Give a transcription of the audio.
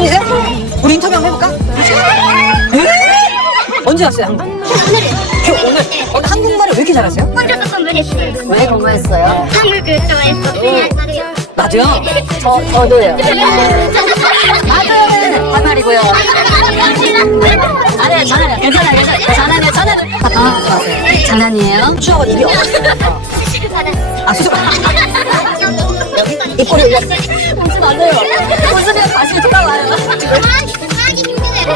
한국분이세요? 우리 인터뷰 한번 해볼까? 언제 왔어요, 한국? 오늘? 오늘 한국말을 왜 이렇게 잘하세요? 혼자서 공부했어요. 왜 공부했어요? 한국을 좋아했어요. 나도요? 저도요. 나도요. 반말이고요. 아니요, 장난이에요. 괜찮아요. 장난이에요. 좋았어요. 장난이에요. 추억은 입이 없어요. 아, 수족. 입꼬리 올렸어. 웃으면 안 돼요. 웃으면 다시 돌아와요. 하기 힘드네요.